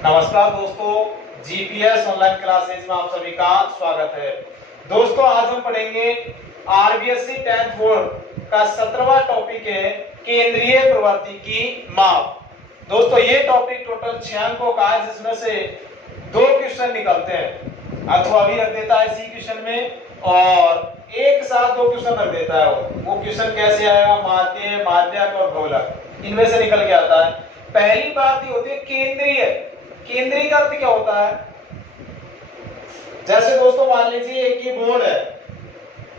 नमस्कार दोस्तों, GPS online classes में आप सभी का स्वागत है। दोस्तों आज हम पढ़ेंगे आरबीएससी 10th बोर्ड का 17वां टॉपिक है केंद्रीय प्रवृत्ति की माप। दोस्तों ये टॉपिक टोटल 6 अंकों का है, जिसमें से 2 क्वेश्चन निकलते हैं अथवा भी रख देता है इसी क्वेश्चन में, और एक साथ 2 क्वेश्चन रख देता है। वो क्वेश्चन कैसे आएगा? माध्य, माध्यक और बहुलक, इनमें से निकल के आता है। पहली बात ये होती है केंद्रीय। केंद्रीय का अर्थ क्या होता है? जैसे दोस्तों मान लीजिए एक ये बोर्ड है,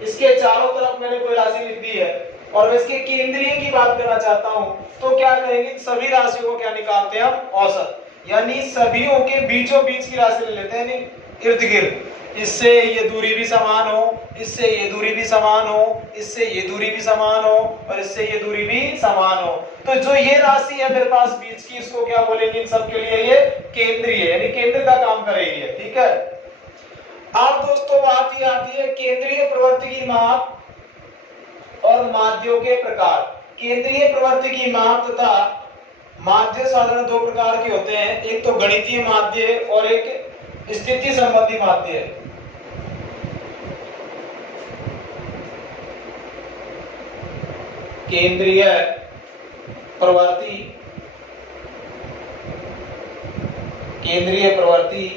इसके चारों तरफ मैंने कोई राशि लिख दी है और मैं इसके केंद्रीय की बात करना चाहता हूं, तो क्या करेंगे? सभी राशियों को क्या निकालते हैं हम? औसत, यानी सभीयों के बीचों बीच की राशि ले लेते हैं, इर्द गिर्द। इससे ये दूरी भी समान हो, इससे ये दूरी भी समान हो, इससे ये दूरी भी समान हो और इससे ये दूरी भी समान हो। तो जो ये राशि है मेरे पास बीच की, इसको क्या बोलेंगे? इन सब के लिए ये केंद्रीय, यानी केंद्र का काम करेगी, ठीक है। अब दोस्तों बात ये आती है केंद्रीय प्रवृत्ति की माप और माध्यों के प्रकार। केंद्रीय प्रवृत्ति की माप तथा माध्य साधारण 2 प्रकार के होते हैं, एक तो गणितीय माध्य और एक स्थिति संबंधी माध्य। केंद्रीय प्रवृत्ति, केंद्रीय प्रवृत्ति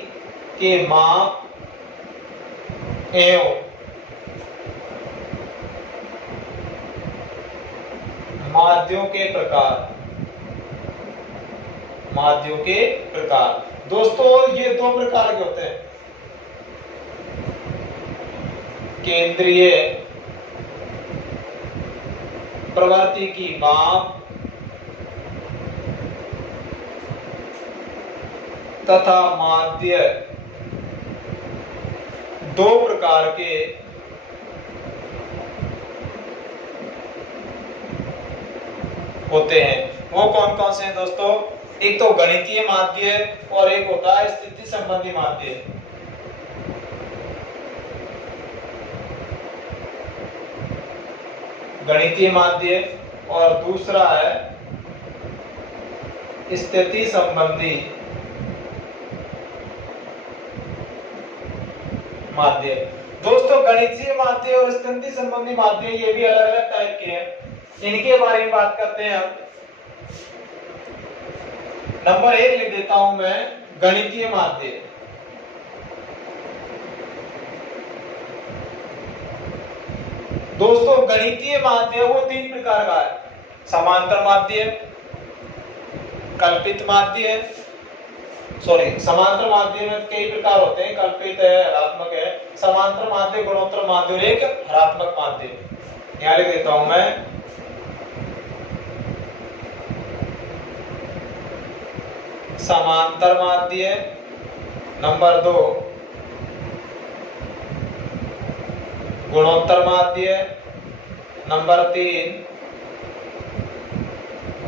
के माप एवं माध्यों के प्रकार। माध्यों के प्रकार दोस्तों ये 2 प्रकार के होते हैं, केंद्रीय प्रवृत्ति की माप तथा माध्य, 2 प्रकार के होते हैं। वो कौन कौन से हैं दोस्तों? एक तो गणितीय माध्य और एक होता है स्थिति संबंधी माध्य। गणितीय माध्य और दूसरा है स्थिति संबंधी माध्य। दोस्तों गणितीय माध्य और स्थिति संबंधी माध्य ये भी अलग अलग टाइप के हैं, इनके बारे में बात करते हैं हम। नंबर 1 लिख देता हूं मैं, गणितीय माध्य। दोस्तों गणितीय माध्य वो 3 प्रकार का है, समांतर माध्य, कल्पित माध्य, समांतर माध्य में कई प्रकार होते हैं, कल्पित है, हरात्मक है। समांतर माध्य, गुणोत्तर माध्य और एक हरात्मक माध्य। यहां लिख देता हूं मैं, समांतर माध्य। नंबर 2 गुणोत्तर माध्य। नंबर 3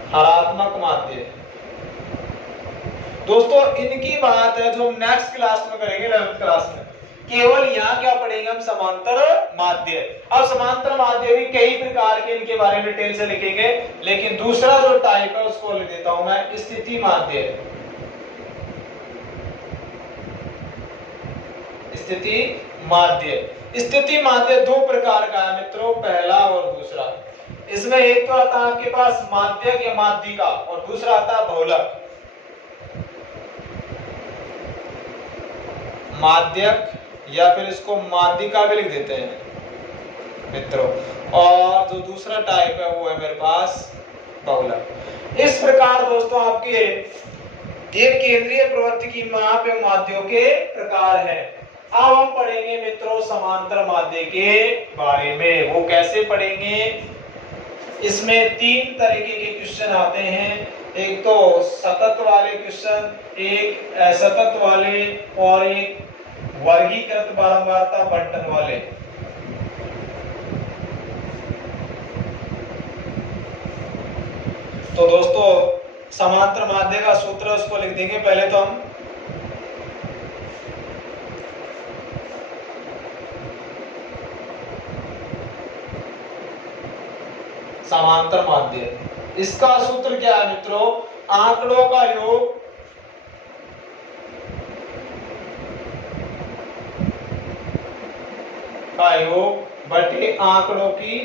हरात्मक माध्य। दोस्तों इनकी बात है जो हम नेक्स्ट क्लास में करेंगे, 11th क्लास में। केवल यहाँ क्या पढ़ेंगे हम? समांतर माध्य। अब समांतर माध्य भी कई प्रकार के, इनके बारे में डिटेल से लिखेंगे, लेकिन दूसरा जो टाइप है उसको लिख देता हूं मैं, स्थिति माध्य। स्थिति माध्य। स्थिति माध्य 2 प्रकार का है मित्रों, पहला और दूसरा। इसमें एक तो आता है आपके पास माध्यक या माध्यिका और दूसरा आता है बहुलक। माध्यक या फिर इसको माध्यिका भी लिख देते हैं मित्रों, और जो दूसरा टाइप है वो है मेरे पास बहुलक। इस प्रकार दोस्तों आपके ये केंद्रीय प्रवृत्ति की माप एवं माध्यों के प्रकार है। अब हम पढ़ेंगे मित्रों समांतर माध्य के बारे में। वो कैसे पढ़ेंगे? इसमें 3 तरीके के क्वेश्चन आते हैं, एक तो सतत वाले क्वेश्चन, एक असतत वाले और एक वर्गीकृत बारंबारता बंटन वाले। तो दोस्तों समांतर माध्य का सूत्र उसको लिख देंगे पहले तो हम। समांतर माध्य, इसका सूत्र क्या है मित्रों? आंकड़ों का योग योग बटे आंकड़ों की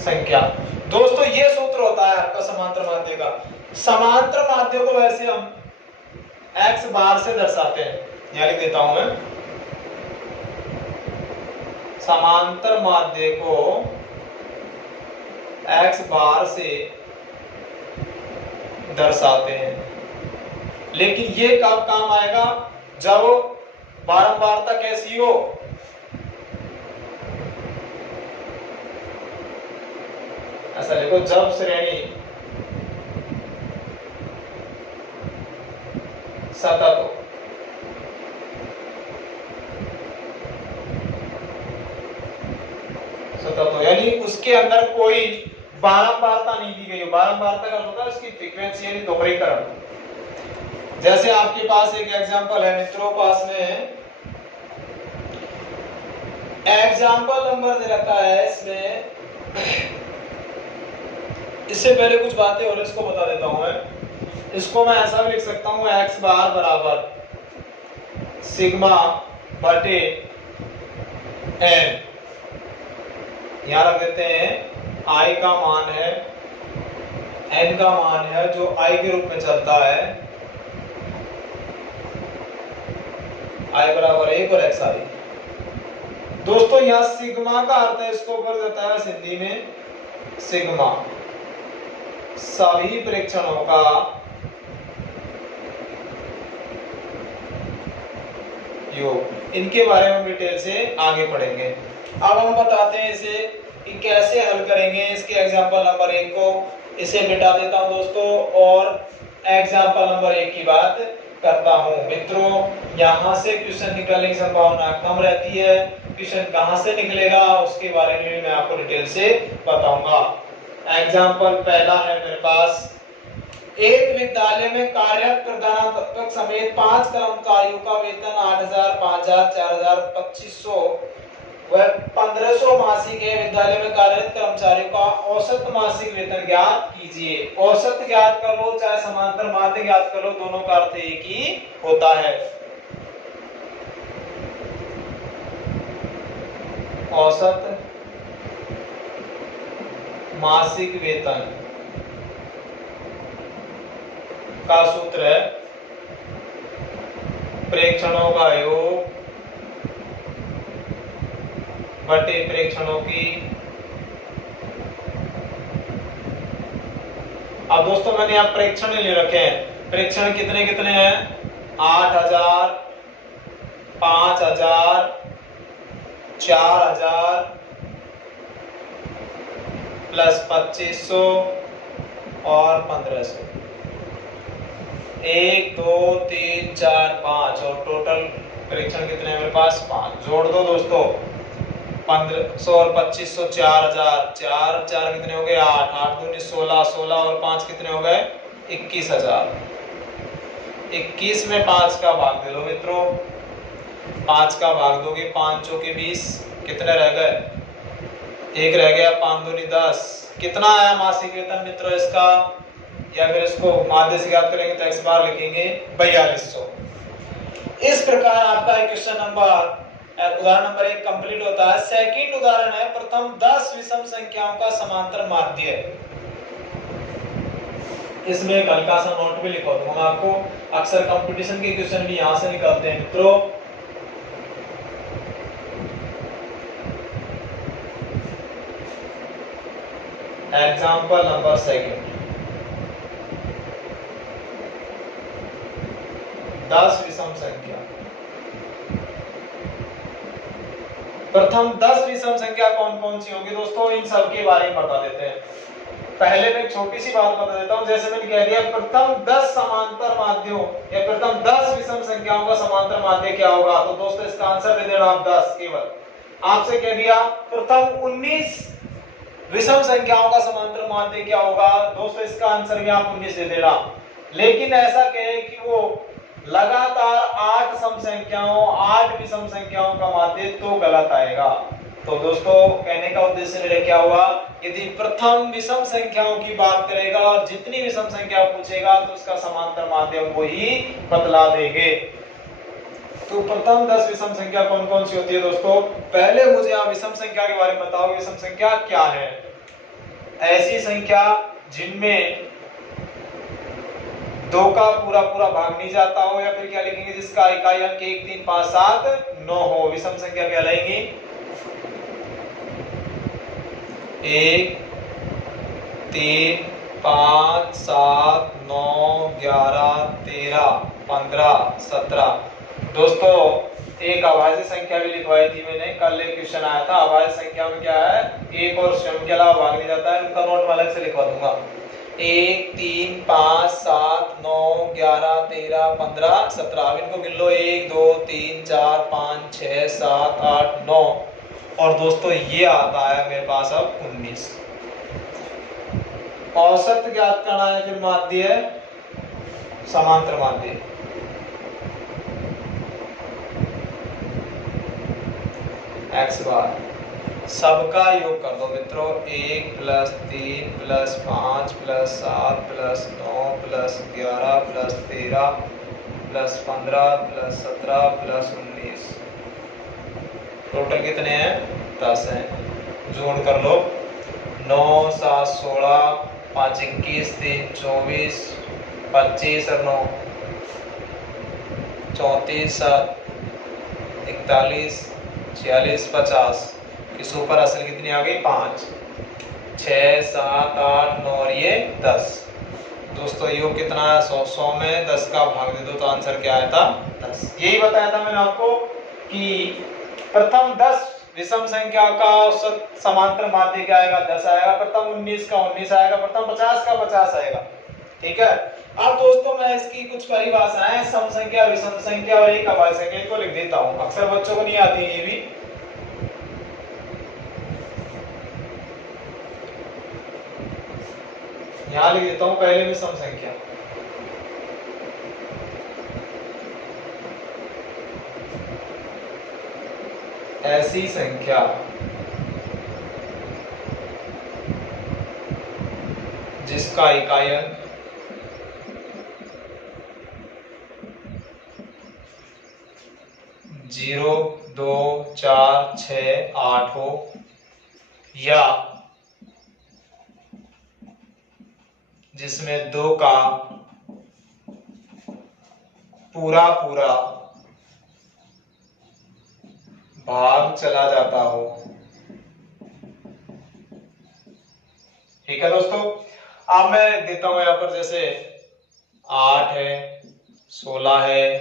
संख्या। दोस्तों ये सूत्र होता है आपका समांतर माध्य का। समांतर माध्य को वैसे हम x बार से दर्शाते हैं, यहां लिख देता हूं मैं। समांतर माध्य को x बार से दर्शाते हैं, लेकिन ये कब काम आएगा, जब बारंबारता कैसी हो, ऐसा लिखो, जब श्रेणी सतत हो। सतत हो यानी उसके अंदर कोई बारंबारता नहीं दी गई हो। बारंबारता का मतलब इसकी फ्रीक्वेंसी यानी दोहरीकरण। जैसे आपके पास एक एग्जांपल है मित्रों, पास में एग्जांपल नंबर दे रखा है इसमें। इससे पहले कुछ बातें और इसको बता देता हूं मैं। इसको मैं ऐसा भी लिख सकता हूं, x बार बराबर सिग्मा बटे n। यहां रख देते हैं i का मान है, n का मान है जो i के रूप में चलता है, i बराबर 1 और xi। दोस्तों यहां सिग्मा का अर्थ है, इसको कर देता है हिंदी में सिग्मा, सभी प्रेक्षणों का योग। इनके बारे में डिटेल से आगे पढ़ेंगे। अब हम बताते हैं इसे कि कैसे हल करेंगे। इसके एग्जांपल नंबर 1 को इसे मिटा देता हूं दोस्तों, और एग्जांपल नंबर 1 की बात करता हूं। मित्रों यहां से क्वेश्चन निकलने की संभावना कम रहती है। क्वेश्चन कहां से निकलेगा उसके बारे में मैं आपको डिटेल से बताऊंगा। एग्जांपल पहला है मेरे पास, एक विद्यालय में कार्यरत प्रधानाध्यापक समेत 5 कर्मचारियों का वेतन 8,000, 5,000, 4,000, 2,500 व 1,500 मासिक है। विद्यालय में कार्यरत कर्मचारियों का औसत मासिक वेतन ज्ञात कीजिए। औसत ज्ञात कर लो चाहे समांतर माध्य ज्ञात कर लो, दोनों का अर्थ एक ही होता है। औसत मासिक वेतन का सूत्र है प्रेक्षणों का योग बटे प्रेक्षणों की। अब दोस्तों मैंने यहाँ प्रेक्षण ले रखे हैं। प्रेक्षण कितने कितने हैं, 8,000, 5,000, 4,000 प्लस 2,500 और 1,500। 1 2 3 4 5 और टोटल प्रेक्षण कितने हैं मेरे पास, 5। जोड़ दो दोस्तों, 1,500 और 2,500 4,000, 4 4 कितने हो गए, 8 8 दूनी 16, 16 और 5 कितने हो गए, 21,000। 21 में 5 का भाग दे लो मित्रों, 5 का भाग दोगे 5 चौके 20, कितने रह गए, 1 रह गया, 5 दूनी 10। कितना आया मासिक वेतन मित्रों इसका, या फिर इसको माध्य से ज्ञात करेंगे तो x बार लिखेंगे 4200। इस प्रकार आपका क्वेश्चन नंबर उदाहरण नंबर 1 कंप्लीट होता है। सेकंड उदाहरण है, प्रथम 10 विषम संख्याओं का समांतर माध्य। इसमें एक हल्का सा नोट भी लिखा दूंगा मैं आपको, अक्सर कंपटीशन के क्वेश्चन भी यहां से निकलते हैं मित्रों। एग्जाम्पल नंबर 2, 10 विषम संख्या। प्रथम 10 विषम संख्या कौन कौन सी होंगी दोस्तों, इन सब के बारे में बता देते हैं। पहले मैं एक छोटी सी बात बता देता हूं, जैसे मैंने कह दिया प्रथम 10 समांतर माध्यों या प्रथम 10 विषम संख्याओं का समांतर माध्य क्या होगा, तो दोस्तों इसका आंसर दे देना आप 10। केवल आपसे कह दिया प्रथम 19 विषम संख्याओं का समांतर माध्य क्या होगा, दोस्तों इसका आंसर भी आप 19 दे देना। लेकिन ऐसा कहे कि वो लगातार 8 सम संख्याओं 8 विषम संख्याओं का माध्य, तो गलत आएगा। तो दोस्तों कहने का उद्देश्य मेरा क्या हुआ, यदि प्रथम विषम संख्याओं की बात करेगा और जितनी विषम संख्या पूछेगा तो उसका समांतर माध्य वो ही बतला देंगे। तो प्रथम 10 विषम संख्या कौन कौन सी होती है दोस्तों? पहले मुझे आप विषम संख्या के बारे में बताओ, विषम संख्या क्या है? ऐसी संख्या जिनमें 2 का पूरा पूरा भाग नहीं जाता हो, या फिर क्या लिखेंगे जिसका इकाई अंक 1 3 5 7 9 हो, विषम संख्या कहलाएंगी। 1 3 5 7 9 11 13 15 17। दोस्तों एक अभाज्य संख्या भी लिखवाई थी मैंने, कल एक क्वेश्चन आया था। अभाज्य संख्या में क्या है, एक और स्वयं के अलावा भाग नहीं जाता है। उनका नोट मैं अलग से लिखवा दूंगा। 1 3 5 7 9 11 13 15 17। अब इनको गिन लो, 1 2 3 4 5 6 7 8 9। और दोस्तों ये आता है मेरे पास अब 19। औसत ज्ञात करना है, फिर माध्य समांतर माध्य। x बार सबका योग कर दो मित्रों। 1 + 3 + 5 + 7 + 9 + 11 + 13 + 15 + 17 + 19। टोटल कितने हैं? 10 हैं। जोड़ कर लो। 9 7 16 5 21 3 24 25 और 9 34 7 41 46 50। इस ऊपर असल कितनी आ गई? 5 6 7 8 9 और ये 10। दोस्तों योग कितना है? 100। 100 में 10 का भाग दे दो तो आंसर क्या आया था? 10। यही बताया था मैंने आपको कि प्रथम 10 विषम संख्या का औसत समांतर माध्य क्या आएगा? 10 आएगा। प्रथम 19 का 19 आएगा। प्रथम 50 का 50 आएगा। ठीक है। अब दोस्तों मैं इसकी कुछ परिभाषाएं सम संख्या, विषम संख्या और एक अभाज्य संख्या को लिख देता हूं। अक्सर बच्चों को नहीं आती ये भी। यहां लिख देता हूं पहले विषम संख्या। ऐसी संख्या जिसका इकाई अंक 0 2 4 6 8 हो, या जिसमें 2 का पूरा पूरा भाग चला जाता हो। ठीक है दोस्तों। अब मैं देता हूं यहां पर, जैसे 8 है, 16 है,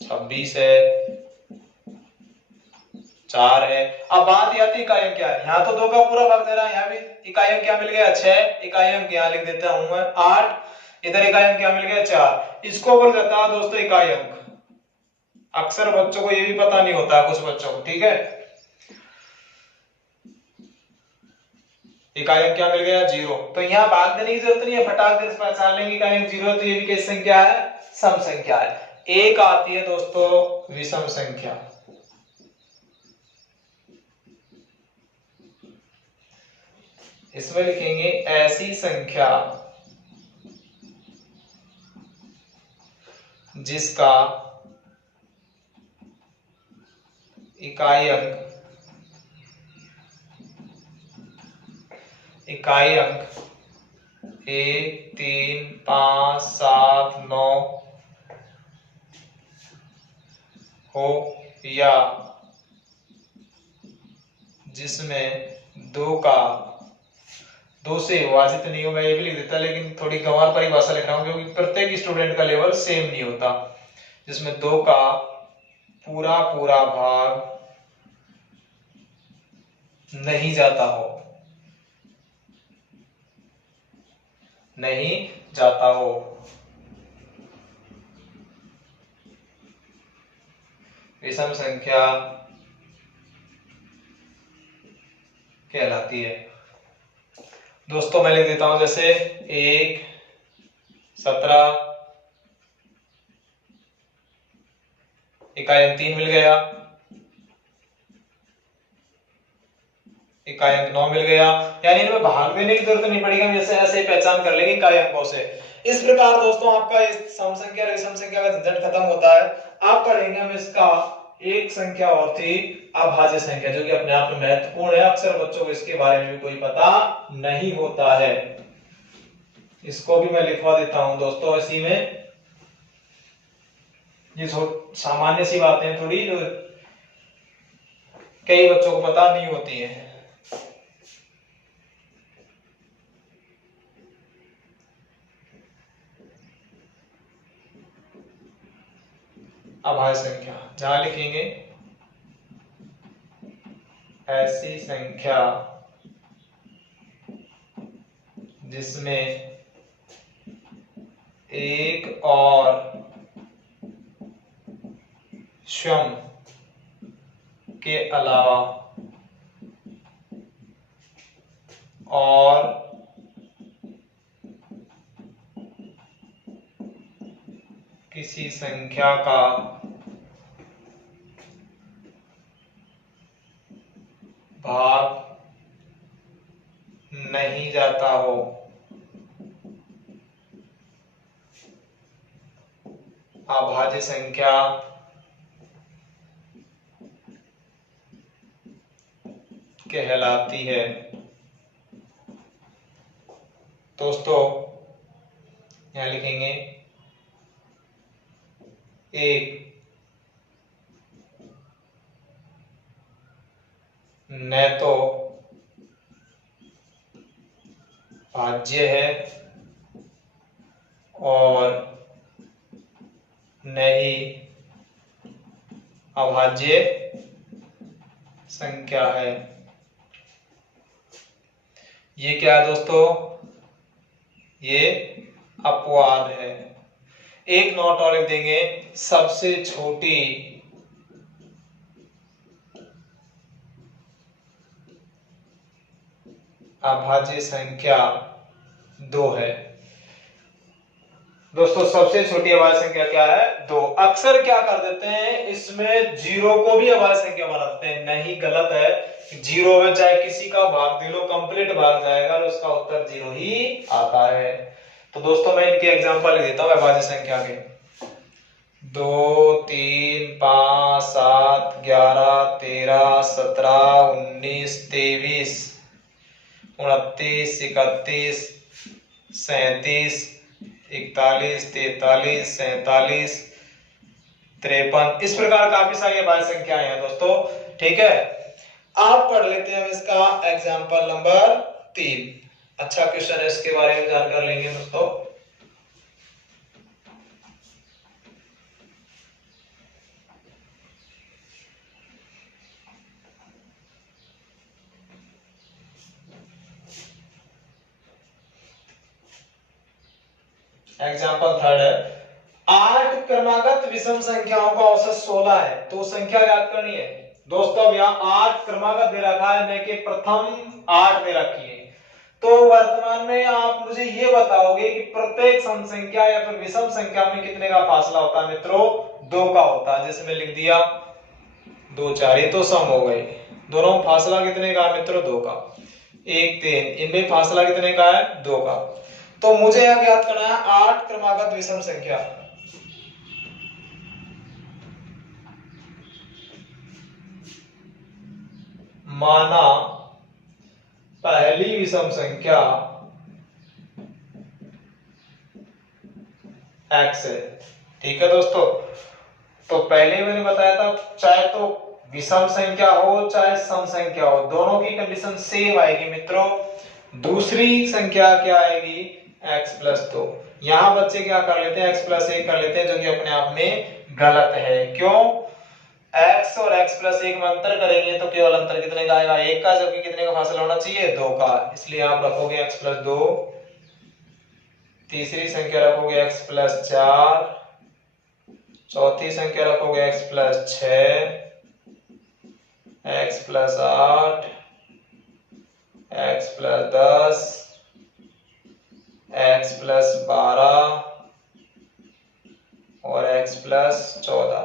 26 है, 4 है। अब बात आती है इकाई अंक क्या है। यहाँ तो 2 का पूरा भाग दे रहा है, यहाँ भी इकाई अंक क्या मिल गया? 6। इकाई अंक यहाँ लिख देता हूं मैं 8। इधर इकाई अंक क्या मिल गया? 4। इसको बोल देता है दोस्तों इकाई अंक। अक्सर बच्चों को ये भी पता नहीं होता है, कुछ बच्चों को। ठीक है। इकाई अंक क्या मिल गया? 0। तो यहाँ भाग देने की जरूरत नहीं है, फटाक से पहचान लेंगे इकाई अंक 0 है, तो ये भी किस संख्या है? सम संख्या है। एक आती है दोस्तों विषम संख्या। इसमें लिखेंगे ऐसी संख्या जिसका इकाई अंक 1 3 5 7 9 हो, या जिसमें 2 से विभाजित नहीं हो। मैं ये भी लिख देता, लेकिन थोड़ी गंवार परिभाषा लिख रहा हूं क्योंकि प्रत्येक स्टूडेंट का लेवल सेम नहीं होता। जिसमें 2 का पूरा पूरा भाग नहीं जाता हो, नहीं जाता हो। विषम संख्या कहलाती है। दोस्तों मैं लिख देता हूं, जैसे 1 17, इकाई अंक 3 मिल गया, इकाई अंक 9 मिल गया। यानी इनमें भाग देने की जरूरत नहीं पड़ेगी, हम जैसे ऐसे ही पहचान कर लेंगे इकाई अंकों से। इस प्रकार दोस्तों आपका इस सम संख्या और विषम संख्या का झंझट खत्म होता है। अब पढ़ेंगे हम इसका एक संख्या और थी अभाज्य संख्या, जो कि अपने आप में महत्वपूर्ण है। अक्सर बच्चों को इसके बारे में भी कोई पता नहीं होता है। इसको भी मैं लिखवा देता हूं दोस्तों इसी में। ये सामान्य सी बातें हैं थोड़ी, जो कई बच्चों को पता नहीं होती है। अभाज्य संख्या जहां लिखेंगे ऐसी संख्या जिसमें एक और स्वयं के अलावा और किसी संख्या का भाग नहीं जाता हो, अभाज्य संख्या कहलाती है। दोस्तों यहां लिखेंगे एक न तो भाज्य है और न ही अभाज्य संख्या है। ये क्या है दोस्तों? ये अपवाद है। एक नोट और लिख देंगे, सबसे छोटी अभाज्य संख्या 2 है। दोस्तों सबसे छोटी अभाज्य संख्या क्या है? 2। अक्सर क्या कर देते हैं, इसमें जीरो को भी अभाज्य संख्या बना देते हैं। नहीं, गलत है। जीरो में चाहे किसी का भाग दे लो, कंप्लीट भाग जाएगा और उसका उत्तर 0 ही आता है। तो दोस्तों मैं इनके एग्जांपल देता हूं अभाज्य संख्या के। 2, 3, 5, 7, 11, 13, 17, 19, 23, 29, 31, 37, 41, 43, 47, 53। इस प्रकार काफी सारी अभाज्य संख्याएं हैं दोस्तों। ठीक है, आप पढ़ लेते हैं हम इसका एग्जांपल नंबर 3। अच्छा क्वेश्चन है, इसके बारे में जानकारी लेंगे दोस्तों। एग्जाम्पल 3 है, 8 क्रमागत विषम संख्याओं का औसत 16 है, तो संख्या ज्ञात करनी है। दोस्तों अब यहाँ 8 क्रमागत दे रखा है, न कि प्रथम 8 दे रखी है। तो वर्तमान में आप मुझे ये बताओगे कि प्रत्येक सम संख्या या फिर विषम संख्या में कितने का फासला होता है मित्रों? 2 का होता है। जैसे मैं लिख दिया 2, 4, ये तो सम हो गए। दोनों में फासला कितने का है मित्रों? 2 का। 1, 3, इनमें फासला कितने का है? 2 का। तो मुझे यह ज्ञात करना है 8 क्रमागत विषम संख्या। माना पहली विषम संख्या x है। ठीक है दोस्तों, तो पहले मैंने बताया था चाहे तो विषम संख्या हो चाहे सम संख्या हो, दोनों की कंडीशन सेम आएगी मित्रों। दूसरी संख्या क्या आएगी? x plus 2। यहां बच्चे क्या कर लेते हैं? x प्लस 1 कर लेते हैं, जो कि अपने आप में गलत है। क्यों? x और x प्लस 1 में अंतर करेंगे तो केवल अंतर कितने का आएगा? 1 का, जबकि कितने का फासला होना चाहिए? 2 का। इसलिए आप रखोगे x प्लस 2। तीसरी संख्या रखोगे x प्लस 4। चौथी संख्या रखोगे x plus 6, x plus 8, x plus 10, x plus 12 और x प्लस 14।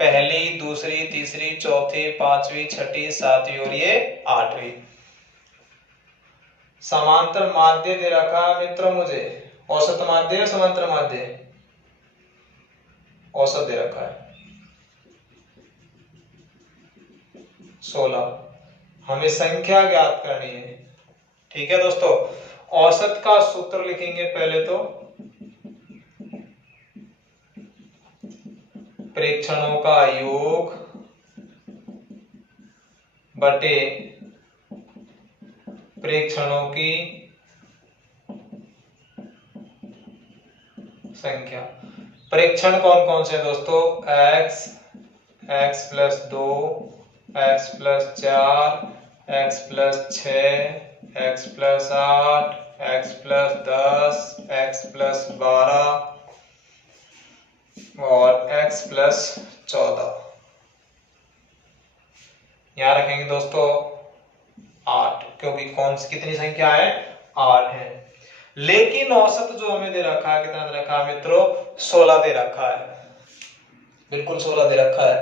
पहली, दूसरी, तीसरी, चौथी, पांचवी, छठी, सातवीं और ये 8वीं। समांतर माध्य दे रखा मित्रों मुझे। औसत माध्य या समांतर माध्य? औसत दे रखा है। 16। हमें संख्या ज्ञात करनी है। ठीक है दोस्तों, औसत का सूत्र लिखेंगे पहले तो प्रेक्षणों का योग बटे प्रेक्षणों की संख्या। प्रेक्षण कौन कौन से दोस्तों? x, x plus 2, x plus 4, x plus 6, x plus 8, x plus 10, x plus 12 और x प्लस 14। यहां रखेंगे दोस्तों 8, क्योंकि कौन सी कितनी संख्या है? 8 है। लेकिन औसत जो हमें दे रखा है, कितना दे रखा है मित्रों? 16 दे रखा है, बिल्कुल 16 दे रखा है।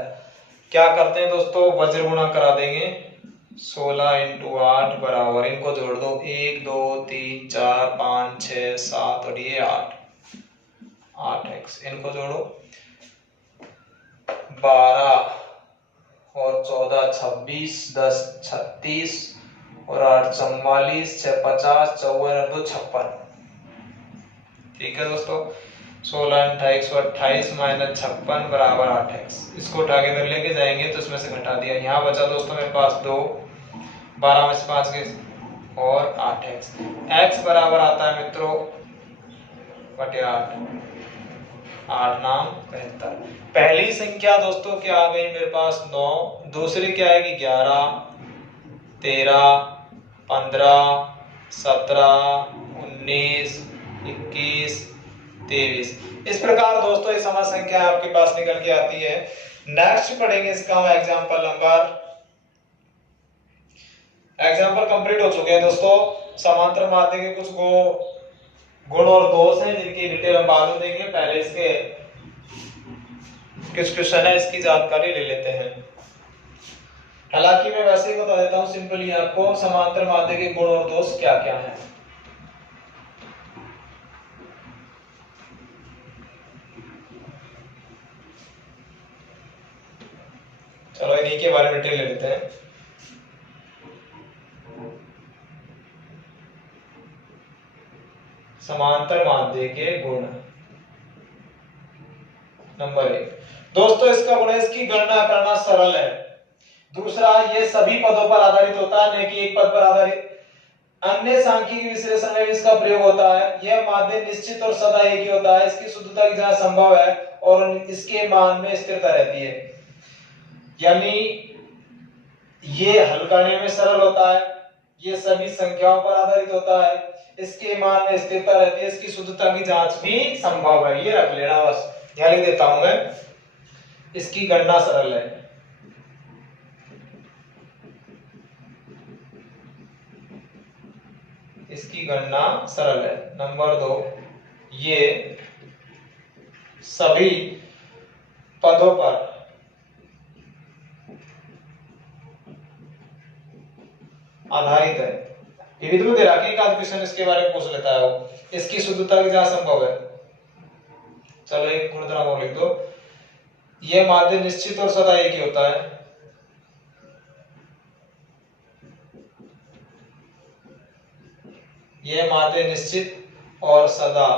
क्या करते हैं दोस्तों? वज्र गुणा करा देंगे। 16 इंटू 8 बराबर, इनको जोड़ दो, 1 2 3 4 5 6 7 और ये 8x, इनको जोड़ो, 12 और 14 26, 10 36 और 8 44, 6 50, 54 और 2 56। ठीक है दोस्तों, 16 28 28 माइनस 56 बराबर 8x। इसको उठा के इधर लेके जाएंगे तो इसमें से घटा दिया, यहाँ बचा दोस्तों मेरे पास 2, 12 में से 5 के और 8x। x बराबर आता है मित्रों बटे 8, 8 नाम 75। पहली संख्या दोस्तों क्या आ गई मेरे पास? 9। दूसरी क्या आएगी? 11, 13, 15, 17, 19, 21, 23। इस प्रकार दोस्तों ये सम संख्या आपके पास निकल के आती है। नेक्स्ट पढ़ेंगे इसका हम एग्जांपल नंबर। एग्जांपल कंप्लीट हो चुके हैं दोस्तों। समांतर माध्य के कुछ गुण और दोष हैं जिनकी डिटेल हम बाद में देंगे। पहले इसके कुछ क्वेश्चन है, इसकी जानकारी ले लेते हैं। हालांकि मैं वैसे ही बता देता हूं सिंपली आपको, समांतर माध्य के गुण और दोष क्या क्या हैं। चलो इन्हीं के बारे में डिटेल ले लेते हैं। समांतर माध्य के गुण। नंबर 1 दोस्तों, इसका गुण है इसकी गणना करना सरल है। दूसरा, ये सभी पदों पर आधारित होता है, न कि एक पद पर आधारित। अन्य सांख्यिकी विश्लेषण में इसका प्रयोग होता है। यह माध्य निश्चित और सदा एक ही होता है। इसकी शुद्धता की जांच संभव है और इसके मान में स्थिरता रहती है। यानी ये हल करने में सरल होता है, ये सभी संख्याओं पर आधारित होता है, इसके मान में स्थिरता रहती है, इसकी शुद्धता की जांच भी संभव है। ये रख लेना बस, यहां लिख देता हूं मैं, इसकी गणना सरल है। इसकी गणना सरल है। नंबर 2, ये सभी पदों पर आधारित है। ये भी तो दे रखा है, एक आध क्वेश्चन इसके बारे में पूछ लेता है वो। इसकी शुद्धता की जांच संभव है। चलो एक गुण तरह और लिख दो, ये माध्य निश्चित और सदा एक ही होता है। ये माध्य निश्चित और सदा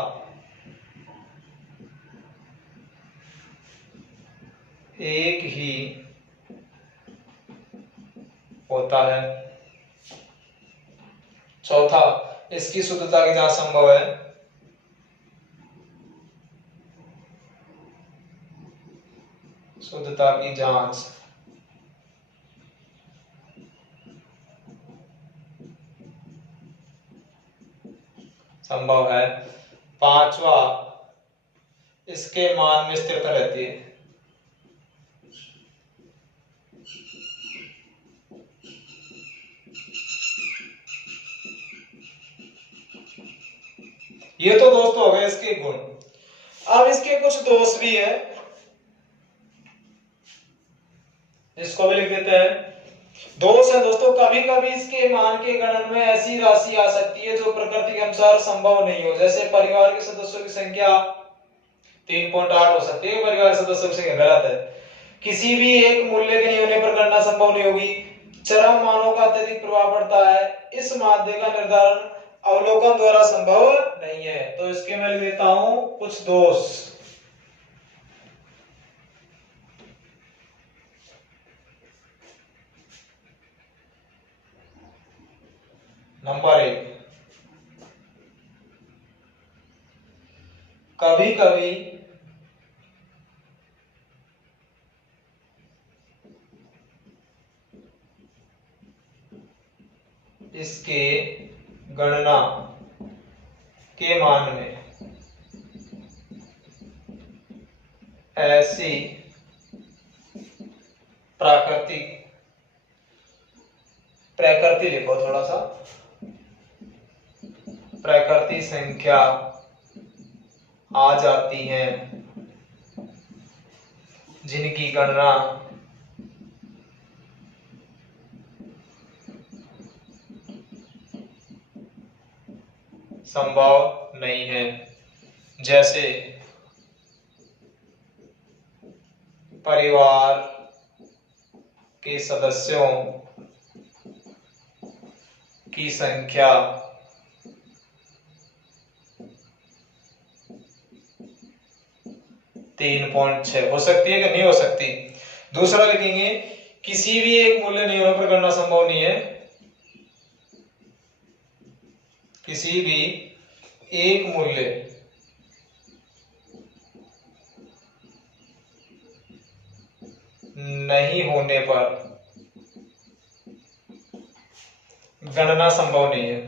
एक ही होता है। चौथा, इसकी शुद्धता की जांच संभव है। शुद्धता की जांच संभव है। पांचवा, इसके मान में स्थिरता रहती है। ये तो दोस्तों हो गए इसके गुण। अब इसके कुछ दोष भी है, इसको भी लिख देते हैं। दोष है दोस्तों, कभी कभी इसके मान के गणन में ऐसी राशि आ सकती है जो प्रकृति के अनुसार संभव नहीं हो। जैसे परिवार के सदस्यों की संख्या 3.8 हो सकती है, परिवार के सदस्यों की संख्या गलत है। किसी भी एक मूल्य के नहीं होने पर गणना संभव नहीं होगी। चरम मानों का अत्यधिक प्रभाव पड़ता है, इस माध्य का निर्धारण अवलोकन द्वारा संभव नहीं है। तो इसके मैं लिख देता हूं कुछ दोष। नंबर 1, कभी कभी इसके गणना के मान में ऐसी प्रकृति लिखो थोड़ा सा, प्रकृति संख्या आ जाती हैं जिनकी गणना संभव नहीं है। जैसे परिवार के सदस्यों की संख्या 3.6 हो सकती है कि नहीं हो सकती। दूसरा लिखेंगे किसी भी एक मूल्य नहीं होने पर गणना संभव नहीं है, किसी भी एक मूल्य नहीं होने पर गणना संभव नहीं है।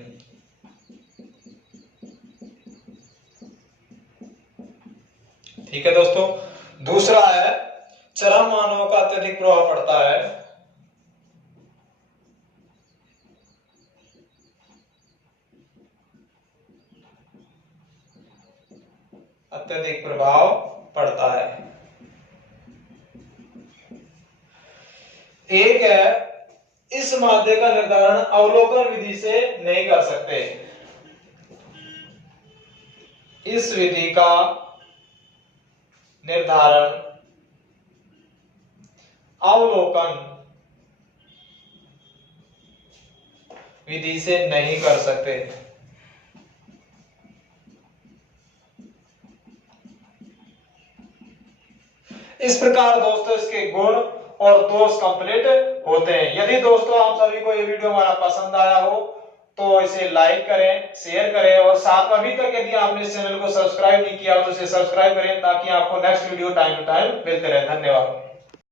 ठीक है दोस्तों। दूसरा है चरम मानों का अत्यधिक प्रभाव पड़ता है, अत्यधिक प्रभाव पड़ता है। एक है इस माध्य का निर्धारण अवलोकन विधि से नहीं कर सकते, इस विधि का निर्धारण अवलोकन विधि से नहीं कर सकते। इस प्रकार दोस्तों इसके गुण और दोष कंप्लीट होते हैं। यदि दोस्तों आप सभी को ये वीडियो हमारा पसंद आया हो तो इसे लाइक करें, शेयर करें और साथ में अभी तक यदि आपने इस चैनल को सब्सक्राइब नहीं किया तो इसे सब्सक्राइब करें ताकि आपको next video time to time मिलते रहे। धन्यवाद।